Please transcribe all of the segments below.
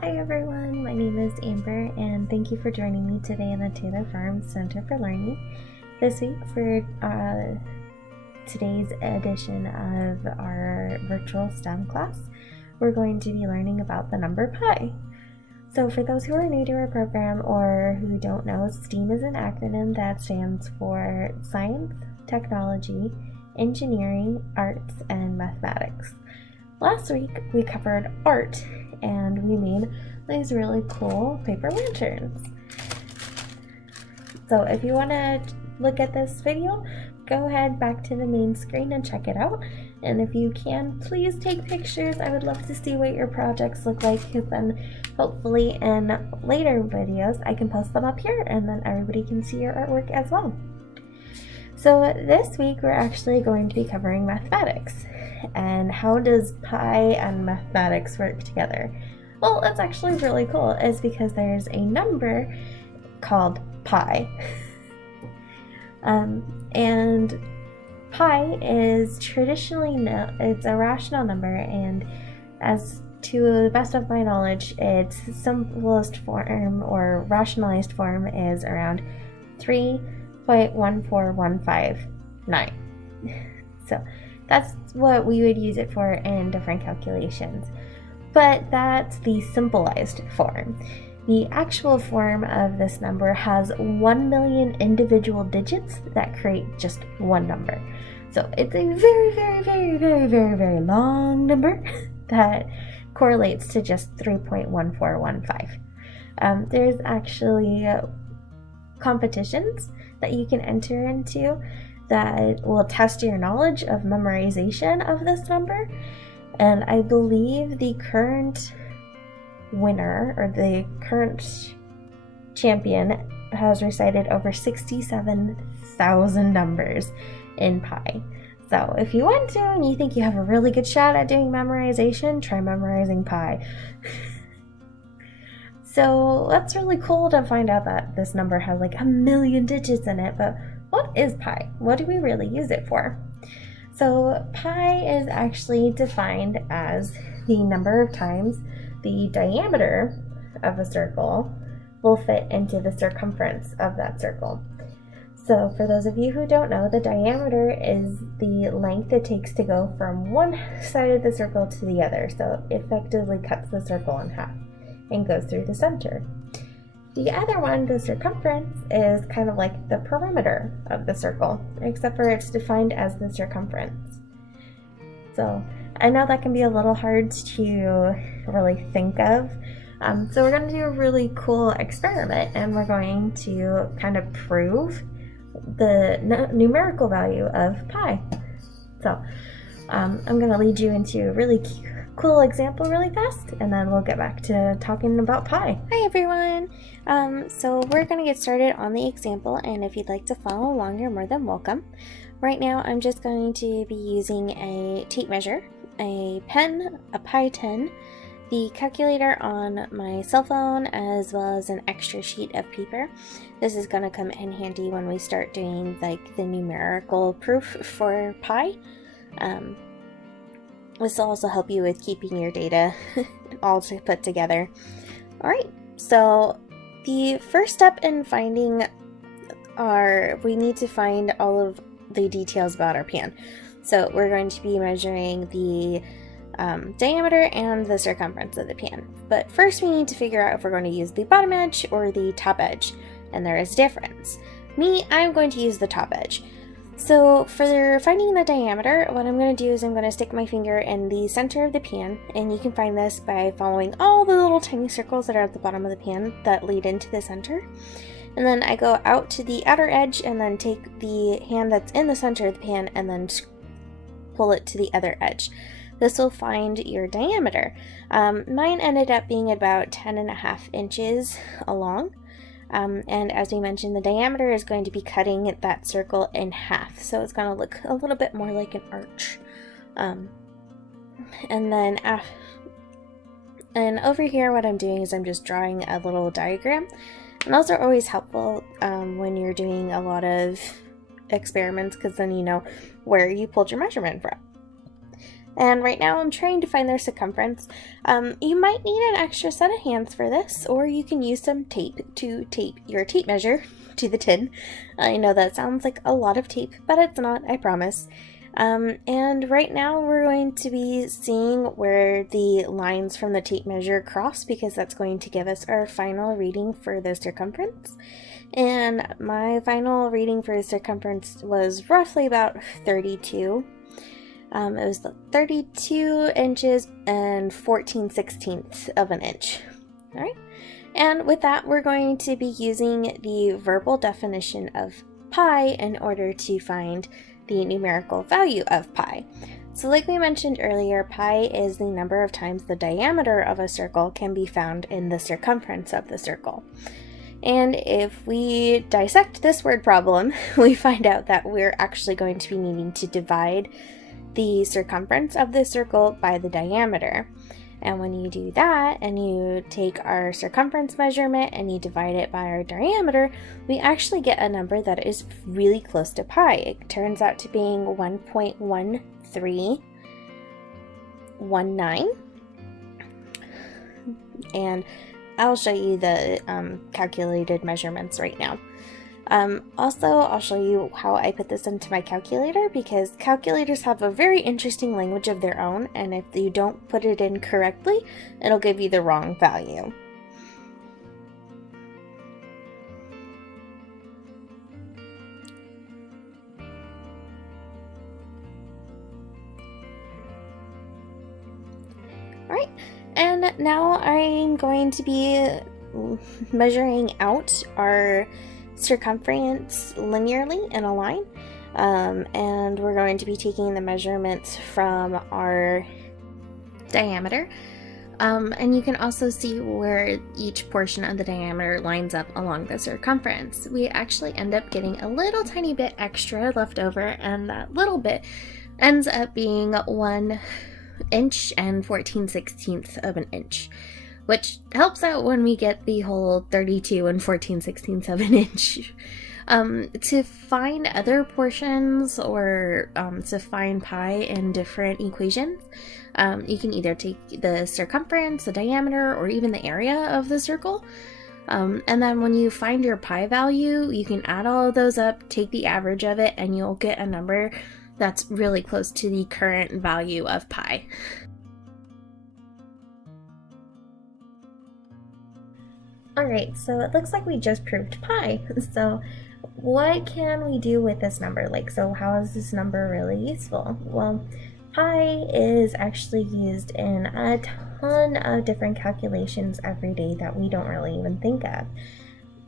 Hi everyone, my name is Amber and thank you for joining me today in the Taylor Farm Center for Learning. This week for today's edition of our virtual STEM class, we're going to be learning about the number pi. So for those who are new to our program or who don't know, STEAM is an acronym that stands for Science, Technology, Engineering, Arts, and Mathematics. Last week we covered art and we made these really cool paper lanterns. So if you want to look at this video, go ahead back to the main screen and check it out. And if you can, please take pictures. I would love to see what your projects look like, because then hopefully in later videos I can post them up here and then everybody can see your artwork as well. So this week we're actually going to be covering mathematics. And how does pi and mathematics work together? Well, it's actually really cool. It's because there's a number called pi. And pi is traditionally it's a rational number, and as to the best of my knowledge, its simplest form or rationalized form is around 3.14159. So that's what we would use it for in different calculations. But that's the simplified form. The actual form of this number has 1 million individual digits that create just one number. So it's a very long number that correlates to just 3.1415. There's actually competitions that you can enter into that will test your knowledge of memorization of this number. And I believe the current winner, or the current champion, has recited over 67,000 numbers in pi. So if you want to and you think you have a really good shot at doing memorization, try memorizing pi. So that's really cool to find out that this number has like 1 million digits in it, but what is pi? What do we really use it for? So pi is actually defined as the number of times the diameter of a circle will fit into the circumference of that circle. So for those of you who don't know, the diameter is the length it takes to go from one side of the circle to the other. So it effectively cuts the circle in half and goes through the center. The other one, the circumference, is kind of like the perimeter of the circle, except for it's defined as the circumference. So I know that can be a little hard to really think of. So we're going to do a really cool experiment, and we're going to kind of prove the numerical value of pi. So I'm going to lead you into a really cool example really fast, and then we'll get back to talking about pi. Hi everyone! So we're going to get started on the example, and if you'd like to follow along, you're more than welcome. Right now I'm just going to be using a tape measure, a pen, a pi 10, the calculator on my cell phone, as well as an extra sheet of paper. This is going to come in handy when we start doing like the numerical proof for pi. This will also help you with keeping your data all put together. Alright, so the first step in finding we need to find all of the details about our pan. So we're going to be measuring the diameter and the circumference of the pan. But first we need to figure out if we're going to use the bottom edge or the top edge, and there is a difference. I'm going to use the top edge. So for finding the diameter, what I'm going to do is I'm going to stick my finger in the center of the pan, and you can find this by following all the little tiny circles that are at the bottom of the pan that lead into the center. And then I go out to the outer edge and then take the hand that's in the center of the pan and then pull it to the other edge. This will find your diameter. Mine ended up being about 10.5 inches along. And as we mentioned, the diameter is going to be cutting that circle in half, so it's going to look a little bit more like an arch. And over here what I'm doing is I'm just drawing a little diagram, and those are always helpful when you're doing a lot of experiments, because then you know where you pulled your measurement from. And right now I'm trying to find their circumference. You might need an extra set of hands for this, or you can use some tape to tape your tape measure to the tin. I know that sounds like a lot of tape, but it's not, I promise. And right now we're going to be seeing where the lines from the tape measure cross, because that's going to give us our final reading for the circumference. And my final reading for the circumference was roughly about 32. It was 32 inches and 14/16 of an inch. All right. And with that, we're going to be using the verbal definition of pi in order to find the numerical value of pi. So like we mentioned earlier, pi is the number of times the diameter of a circle can be found in the circumference of the circle. And if we dissect this word problem, we find out that we're actually going to be needing to divide the circumference of the circle by the diameter. And when you do that and you take our circumference measurement and you divide it by our diameter, we actually get a number that is really close to pi. It turns out to being 1.1319. And I'll show you the calculated measurements right now. Also, I'll show you how I put this into my calculator, because calculators have a very interesting language of their own, and if you don't put it in correctly, it'll give you the wrong value. Alright, and now I'm going to be measuring out our circumference linearly in a line, and we're going to be taking the measurements from our diameter, and you can also see where each portion of the diameter lines up along the circumference. We actually end up getting a little tiny bit extra left over, and that little bit ends up being 1 inch and 14/16 of an inch, which helps out when we get the whole 32 and 14/16 of an inch. To find other portions, or to find pi in different equations, you can either take the circumference, the diameter, or even the area of the circle. And then when you find your pi value, you can add all of those up, take the average of it, and you'll get a number that's really close to the current value of pi. Alright, so it looks like we just proved pi. So what can we do with this number? So how is this number really useful? Well, pi is actually used in a ton of different calculations every day that we don't really even think of.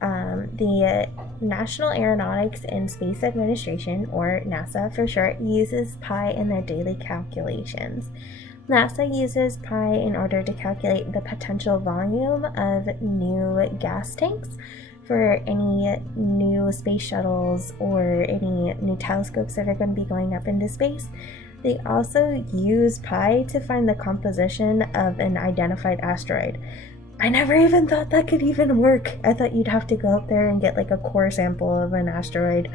The National Aeronautics and Space Administration, or NASA for short, uses pi in their daily calculations. NASA uses pi in order to calculate the potential volume of new gas tanks for any new space shuttles or any new telescopes that are going to be going up into space. They also use pi to find the composition of an identified asteroid. I never even thought that could even work. I thought you'd have to go up there and get a core sample of an asteroid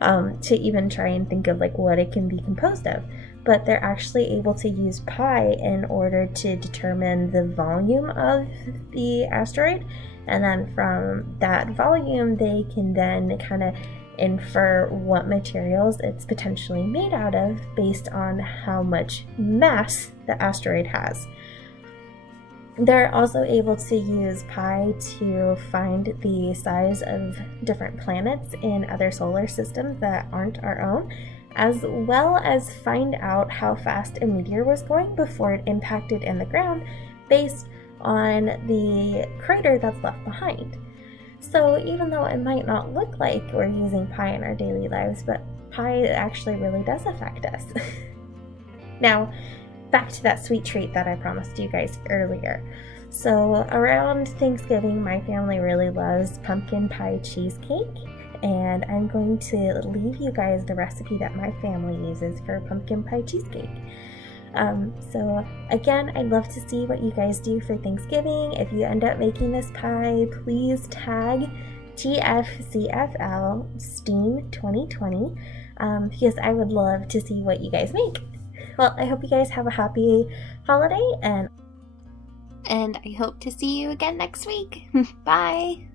to even try and think of what it can be composed of. But they're actually able to use pi in order to determine the volume of the asteroid, and then from that volume they can then kind of infer what materials it's potentially made out of based on how much mass the asteroid has. They're also able to use pi to find the size of different planets in other solar systems that aren't our own, as well as find out how fast a meteor was going before it impacted in the ground based on the crater that's left behind. So even though it might not look like we're using pi in our daily lives, but pi actually really does affect us. Now, back to that sweet treat that I promised you guys earlier. So around Thanksgiving, my family really loves pumpkin pie cheesecake, and I'm going to leave you guys the recipe that my family uses for pumpkin pie cheesecake. So again, I'd love to see what you guys do for Thanksgiving. If you end up making this pie, please tag TFCFL Steam 2020, because I would love to see what you guys make. Well, I hope you guys have a happy holiday, and I hope to see you again next week. Bye!